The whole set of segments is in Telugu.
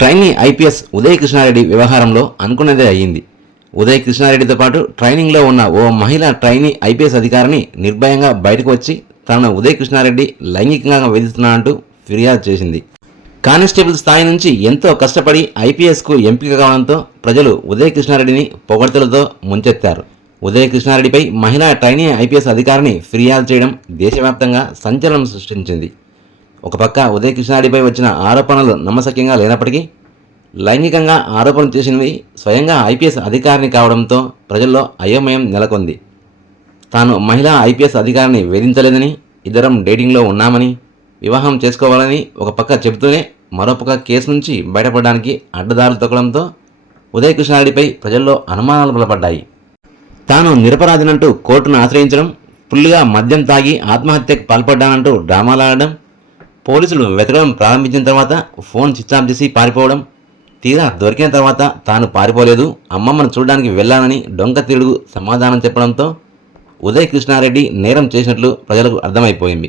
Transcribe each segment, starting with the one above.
ట్రైనీ ఐపీఎస్ ఉదయ్ కృష్ణారెడ్డి వ్యవహారంలో అనుకున్నదే అయ్యింది. ఉదయ్ కృష్ణారెడ్డితో పాటు ట్రైనింగ్లో ఉన్న ఓ మహిళా ట్రైనీ ఐపీఎస్ అధికారిని నిర్భయంగా బయటకు వచ్చి తనను ఉదయ్ కృష్ణారెడ్డి లైంగికంగా వేధిస్తున్నానంటూ ఫిర్యాదు చేసింది. కానిస్టేబుల్ స్థాయి నుంచి ఎంతో కష్టపడి ఐపీఎస్కు ఎంపిక కావడంతో ప్రజలు ఉదయ్ కృష్ణారెడ్డిని పొగడ్తలతో ముంచెత్తారు. ఉదయ్ కృష్ణారెడ్డిపై మహిళా ట్రైనీ ఐపీఎస్ అధికారిని ఫిర్యాదు చేయడం దేశవ్యాప్తంగా సంచలనం సృష్టించింది. ఒక పక్క ఉదయ్ కృష్ణారెడ్డిపై వచ్చిన ఆరోపణలు నమ్మశక్యంగా లేనప్పటికీ లైంగికంగా ఆరోపణలు చేసినవి స్వయంగా ఐపీఎస్ అధికారిని కావడంతో ప్రజల్లో అయోమయం నెలకొంది. తాను మహిళా ఐపీఎస్ అధికారిని వేధించలేదని, ఇద్దరం డేటింగ్లో ఉన్నామని, వివాహం చేసుకోవాలని ఒక పక్క చెబుతూనే మరోపక్క కేసు నుంచి బయటపడడానికి అడ్డదారులు తొక్కడంతో ఉదయ్ కృష్ణారెడ్డిపై ప్రజల్లో అనుమానాలు బలపడ్డాయి. తాను నిరపరాధినంటూ కోర్టును ఆశ్రయించడం, ఫుల్గా మద్యం తాగి ఆత్మహత్యకు పాల్పడ్డానంటూ డ్రామాలాడడం, పోలీసులు వెతకడం ప్రారంభించిన తర్వాత ఫోన్ స్విచ్ ఆఫ్ చేసి పారిపోవడం, తీరా దొరికిన తర్వాత తాను పారిపోలేదు, అమ్మమ్మను చూడడానికి వెళ్ళానని డొంక తిరుగు సమాధానం చెప్పడంతో ఉదయ్ కృష్ణారెడ్డి నేరం చేసినట్లు ప్రజలకు అర్థమైపోయింది.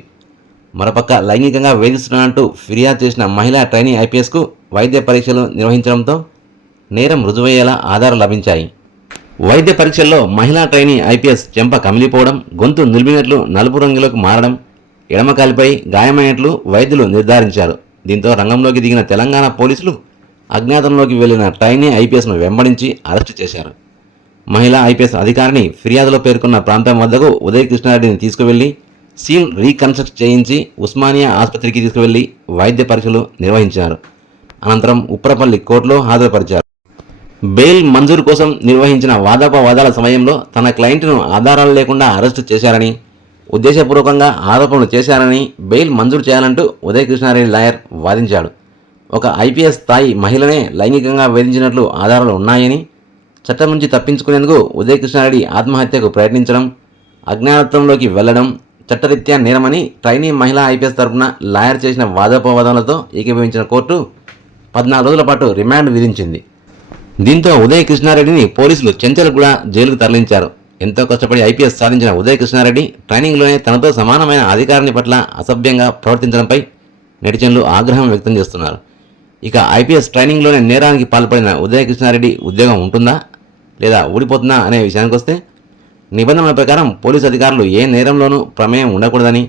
మరోపక్క లైంగికంగా వేధిస్తున్నానంటూ ఫిర్యాదు చేసిన మహిళా ట్రైనీ ఐపీఎస్కు వైద్య పరీక్షలు నిర్వహించడంతో నేరం రుజువయ్యేలా ఆధారాలు లభించాయి. వైద్య పరీక్షల్లో మహిళా ట్రైనీ ఐపీఎస్ చెంప కమిలిపోవడం, గొంతు నిలిపినట్లు నలుపు రంగులోకి మారడం, ఎడమకాలిపై గాయమైనట్లు వైద్యులు నిర్ధారించారు. దీంతో రంగంలోకి దిగిన తెలంగాణ పోలీసులు అజ్ఞాతంలోకి వెళ్లిన ట్రైనీ ఐపీఎస్ను వెంబడించి అరెస్టు చేశారు. మహిళా ఐపీఎస్ అధికారిని ఫిర్యాదులో పేర్కొన్న ప్రాంతం వద్దకు ఉదయ్ కృష్ణారెడ్డిని తీసుకువెళ్లి సీన్ రీకన్స్ట్రక్ట్ చేయించి ఉస్మానియా ఆసుపత్రికి తీసుకువెళ్లి వైద్య పరీక్షలు నిర్వహించారు. అనంతరం ఉప్పరపల్లి కోర్టులో హాజరుపరిచారు. బెయిల్ మంజూరు కోసం నిర్వహించిన వాదోపవాదాల సమయంలో తన క్లయింట్ను ఆధారాలు లేకుండా అరెస్టు చేశారని, ఉద్దేశపూర్వకంగా ఆరోపణలు చేశారని బెయిల్ మంజూరు చేయాలంటూ ఉదయ్ కృష్ణారెడ్డి లాయర్ వాదించాడు. ఒక ఐపీఎస్ స్థాయి మహిళనే లైంగికంగా వేధించినట్లు ఆధారాలు ఉన్నాయని, చట్టం నుంచి తప్పించుకునేందుకు ఉదయ్ కృష్ణారెడ్డి ఆత్మహత్యకు ప్రయత్నించడం, అజ్ఞానత్వంలోకి వెళ్లడం చట్టరీత్యా నేరమని ట్రైనీ మహిళా ఐపీఎస్ తరఫున లాయర్ చేసిన వాదోపవాదాలతో ఏకీభవించిన కోర్టు 14 రోజుల పాటు రిమాండ్ విధించింది. దీంతో ఉదయ్ కృష్ణారెడ్డిని పోలీసులు చెంచల్గూడ జైలుకు తరలించారు. ఎంతో కష్టపడి ఐపీఎస్ సాధించిన ఉదయ్ కృష్ణారెడ్డి ట్రైనింగ్లోనే తనతో సమానమైన అధికారిని పట్ల అసభ్యంగా ప్రవర్తించడంపై నెటిజన్లు ఆగ్రహం వ్యక్తం చేస్తున్నారు. ఇక ఐపీఎస్ ట్రైనింగ్లోనే నేరానికి పాల్పడిన ఉదయ్ కృష్ణారెడ్డి ఉద్యోగం ఉంటుందా లేదా ఊడిపోతుందా అనే విషయానికి వస్తే, నిబంధనల ప్రకారం పోలీసు అధికారులు ఏ నేరంలోనూ ప్రమేయం ఉండకూడదని,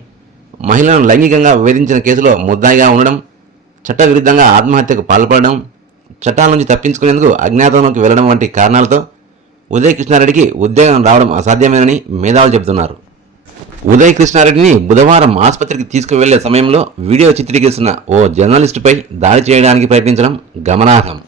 మహిళలను లైంగికంగా వేధించిన కేసులో ముద్దాయిగా ఉండడం, చట్టవిరుద్ధంగా ఆత్మహత్యకు పాల్పడడం, చట్టాల నుంచి తప్పించుకునేందుకు అజ్ఞాతంలోకి వెళ్లడం వంటి కారణాలతో ఉదయ్ కృష్ణారెడ్డికి ఉద్యోగం రావడం అసాధ్యమేనని మేధావులు చెబుతున్నారు. ఉదయ్ కృష్ణారెడ్డిని బుధవారం ఆసుపత్రికి తీసుకువెళ్లే సమయంలో వీడియో చిత్రీకరిస్తున్న ఓ జర్నలిస్టుపై దాడి చేయడానికి ప్రయత్నించడం గమనార్హం.